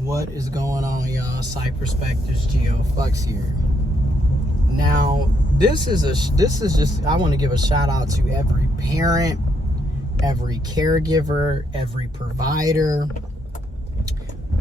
What is going on, y'all? Cyperspectors GeoFlux here. Now, this is just, I want to give a shout out to every parent, every caregiver, every provider.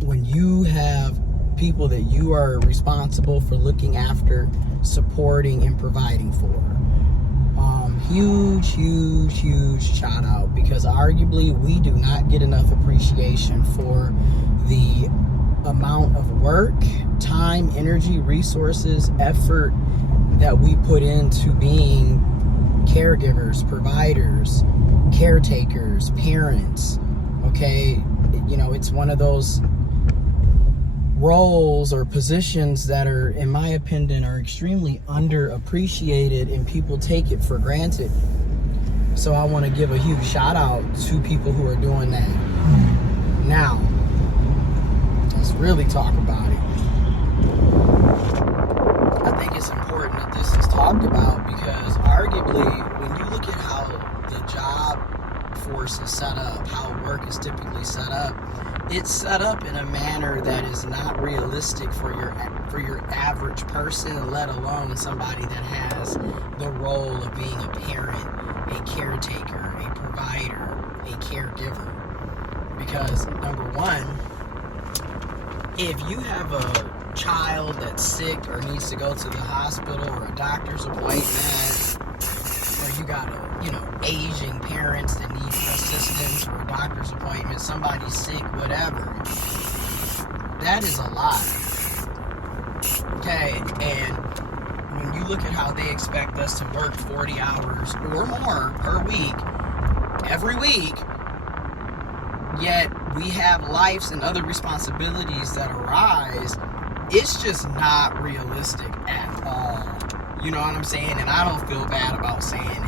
When you have people that you are responsible for looking after, supporting, and providing for, huge shout out, because arguably we do not get enough appreciation for the amount of work, time, energy, resources, effort that we put into being caregivers, providers, caretakers, parents. Okay, you know, it's one of those roles or positions that are, in my opinion, are extremely underappreciated, and people take it for granted. So I want to give a huge shout out to people who are doing that. Now, let's really talk about it. I think it's important that this is talked about, because arguably, when you look at how the job force is set up, how work is typically set up, it's set up in a manner that is not realistic for your average person, let alone somebody that has the role of being a parent, a caretaker, a provider, a caregiver. Because number one, if you have a child that's sick or needs to go to the hospital or a doctor's appointment, or you got aging parents that need assistance for a doctor's appointment, somebody's sick, whatever, that is a lot. Okay, and when you look at how they expect us to work 40 hours or more per week, every week, yet we have lives and other responsibilities that arise, it's just not realistic at all. You know what I'm saying? And I don't feel bad about saying it.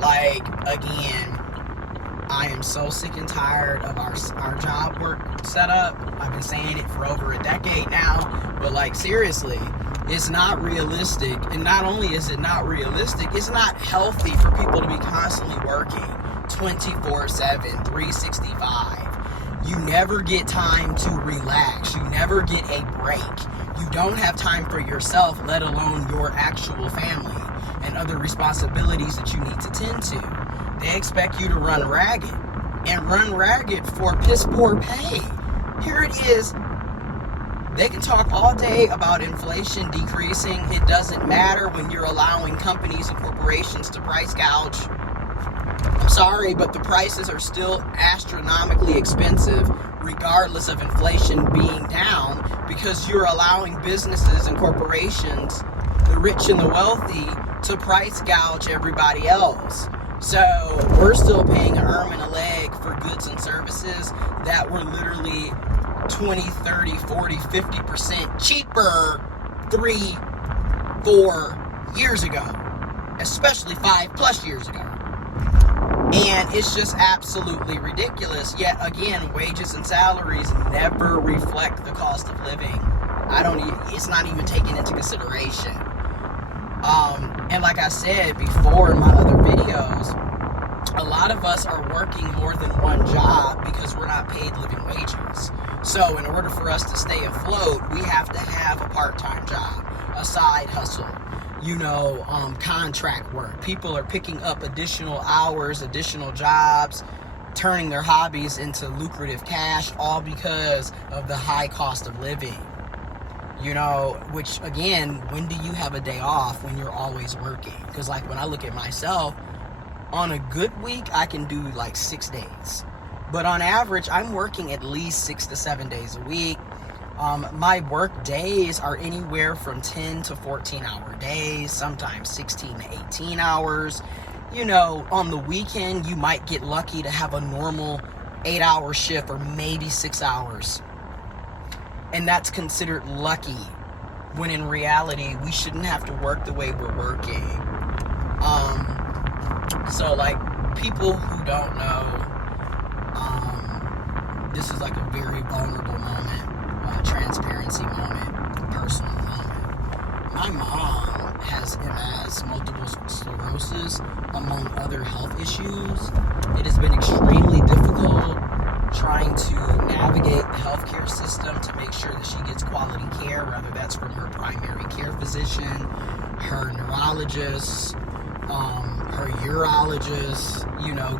Like, again, I am so sick and tired of our job work setup. I've been saying it for over a decade now, but like, seriously, it's not realistic. And not only is it not realistic, it's not healthy for people to be constantly working 24/7, 365. You never get time to relax. You never get a break. You don't have time for yourself, let alone your actual family and other responsibilities that you need to tend to. They expect you to run ragged, and run ragged for piss poor pay. Here it is. They can talk all day about inflation decreasing. It doesn't matter when you're allowing companies and corporations to price gouge. I'm sorry, but the prices are still astronomically expensive, regardless of inflation being down, because you're allowing businesses and corporations, the rich and the wealthy, to price gouge everybody else. So we're still paying an arm and a leg for goods and services that were literally 20, 30, 40, 50% cheaper 3-4 years ago, especially 5+ years ago. And it's just absolutely ridiculous. Yet again, wages and salaries never reflect the cost of living. It's not even taken into consideration. And like I said before in my other videos, a lot of us are working more than one job because we're not paid living wages. So in order for us to stay afloat, we have to have a part-time job, a side hustle, contract work. People are picking up additional hours, additional jobs, turning their hobbies into lucrative cash, all because of the high cost of living. Which again, when do you have a day off when you're always working? Because like when I look at myself, on a good week, I can do like 6 days. But on average, I'm working at least 6 to 7 days a week. My work days are anywhere from 10 to 14 hour days, sometimes 16 to 18 hours. On the weekend, you might get lucky to have a normal 8-hour shift or maybe 6 hours. And that's considered lucky, when in reality, we shouldn't have to work the way we're working. So like, people who don't know, this is like a very vulnerable moment, transparency moment, personal moment. My mom has MS, multiple sclerosis, among other health issues. It has been extremely difficult trying to navigate the healthcare system to make sure that she gets quality care, whether that's from her primary care physician, her neurologist, her urologist,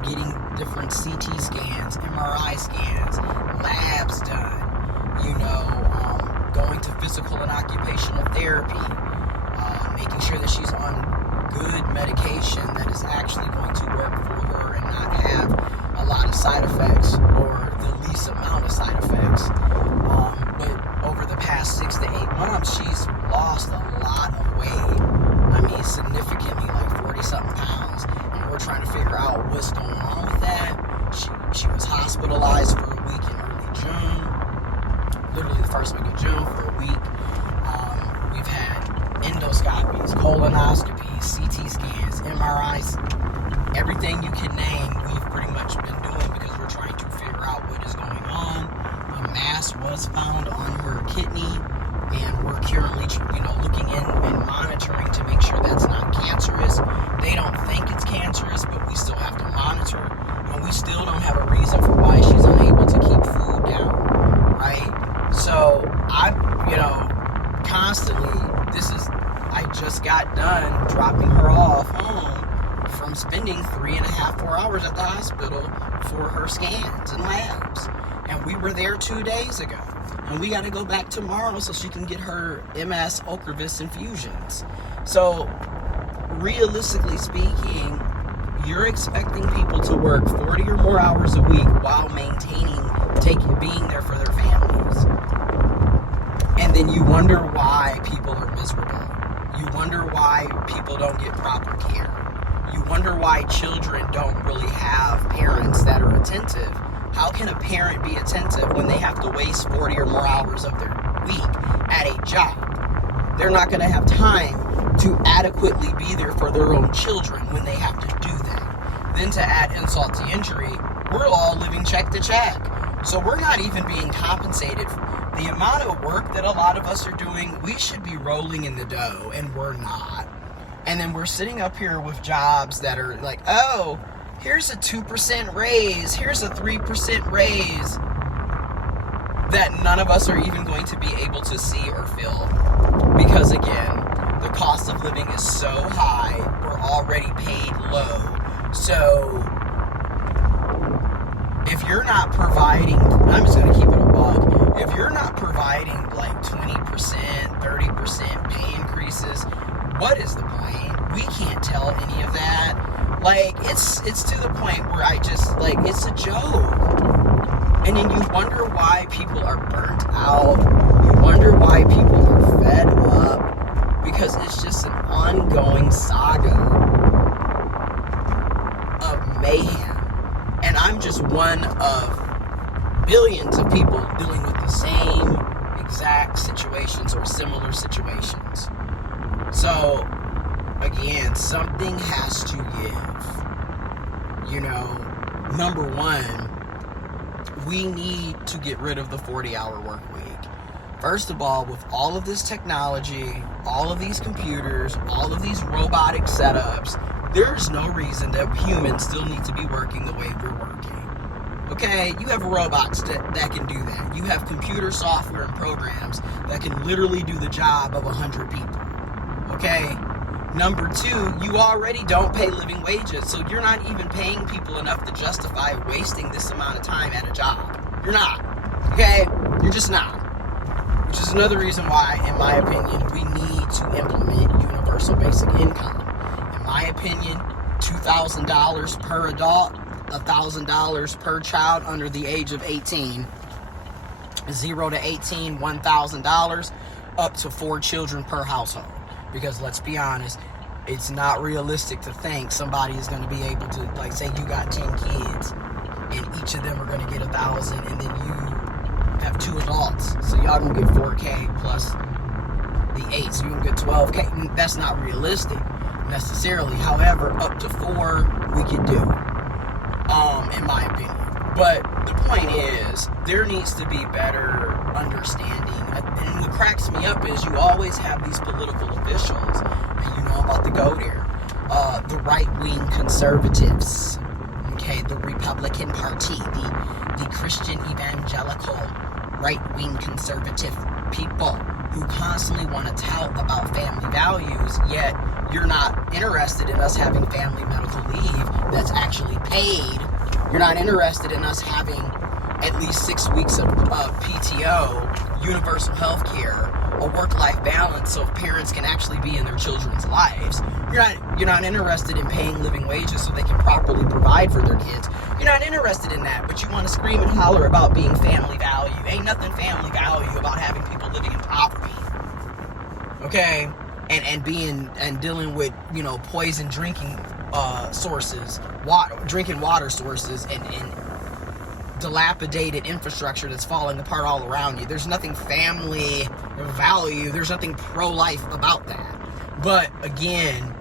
getting different CT scans, MRI scans, labs done, going to physical and occupational therapy, making sure that she's on good medication that is actually going to work for her and not have a lot of side effects or the least amount of side effects. But over the past 6 to 8 months, she's lost a lot of weight. I mean, significantly, like 40-something pounds. And we're trying to figure out what's going on with that. She was hospitalized for a week in early June. Literally the first week of June for a week. We've had endoscopies, colonoscopies, CT scans, MRIs, everything you can name, we've pretty much been doing because we're trying to figure out what is going on. A mass was found on her kidney, and we're currently, looking in and monitoring to make sure that's not cancerous. They don't think it's cancerous, but we still have to monitor, and we still don't have a reason for why she's unable to keep food down, right? So constantly, I just got done dropping her off home from spending 3.5, 4 hours at the hospital for her scans and labs. And we were there 2 days ago. And we got to go back tomorrow so she can get her MS Ocrevus infusions. So, realistically speaking, you're expecting people to work 40 or more hours a week while being there for their families. And then you wonder why people are miserable. You wonder why people don't get proper care. You wonder why children don't really have parents that are attentive. How can a parent be attentive when they have to waste 40 or more hours of their week at a job? They're not going to have time to adequately be there for their own children when they have to do that. Then to add insult to injury, we're all living check to check. So we're not even being compensated for the amount of work that a lot of us are doing. We should be rolling in the dough, and we're not. And then we're sitting up here with jobs that are like, oh, here's a 2% raise, here's a 3% raise, that none of us are even going to be able to see or feel. Because again, the cost of living is so high, we're already paid low. So if you're not providing, I'm just going to keep it a buck, if you're not providing like 20%, 30% pay increases, what is the point? We can't tell any of that. Like, it's to the point where I just, like, it's a joke. And then you wonder why people are burnt out. You wonder why people are fed up. Because it's just an ongoing saga of mayhem. And I'm just one of billions of people dealing with the same exact situations or similar situations. So, again, something has to give. Number one, we need to get rid of the 40-hour work week. First of all, with all of this technology, all of these computers, all of these robotic setups, there's no reason that humans still need to be working the way we're working. Okay, you have robots that can do that. You have computer software and programs that can literally do the job of 100 people. Okay? Number two, you already don't pay living wages, so you're not even paying people enough to justify wasting this amount of time at a job. You're not. Okay? You're just not. Which is another reason why, in my opinion, we need to implement universal basic income. In my opinion, $2,000 per adult, $1,000 per child under the age of 18, 0 to 18, $1,000, up to 4 children per household. Because let's be honest, it's not realistic to think somebody is going to be able to, like, say you got 10 kids and each of them are going to get 1,000, and then you have 2 adults, so y'all gonna get 4K plus the 8, so you can get 12K. That's not realistic necessarily. However, up to 4 we could do, in my opinion. But the point is, there needs to be better understanding. And what cracks me up is you always have these political officials, and you know I'm about to go there, the right-wing conservatives, okay, the Republican Party, the Christian evangelical right-wing conservative people who constantly want to tout about family values, yet you're not interested in us having family medical leave that's actually paid. You're not interested in us having at least 6 weeks of PTO, universal health care, a work-life balance so parents can actually be in their children's lives. You're not interested in paying living wages so they can properly provide for their kids. You're not interested in that, but you want to scream and holler about being family value. Ain't nothing family value about having people living in poverty. Okay? And dealing with, poison drinking sources, drinking water sources, and dilapidated infrastructure that's falling apart all around you. There's nothing family value, there's nothing pro-life about that. But again,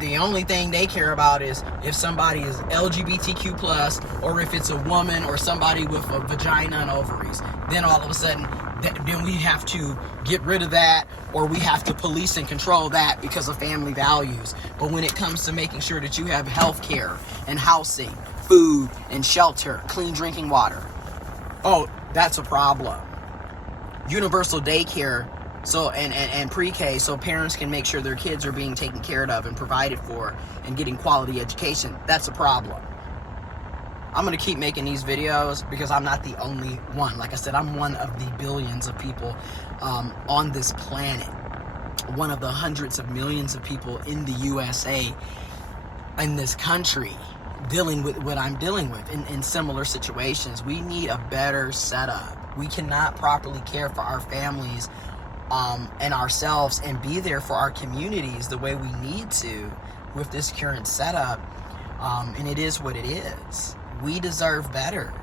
the only thing they care about is if somebody is LGBTQ plus, or if it's a woman or somebody with a vagina and ovaries. Then all of a sudden, then we have to get rid of that, or we have to police and control that because of family values. But when it comes to making sure that you have health care and housing, food and shelter, clean drinking water, oh, that's a problem. Universal daycare, so and pre-K, so parents can make sure their kids are being taken care of and provided for and getting quality education, that's a problem. I'm going to keep making these videos because I'm not the only one. Like I said, I'm one of the billions of people on this planet. One of the hundreds of millions of people in the USA, in this country, dealing with what I'm dealing with in similar situations. We need a better setup. We cannot properly care for our families and ourselves and be there for our communities the way we need to with this current setup. And it is what it is. We deserve better.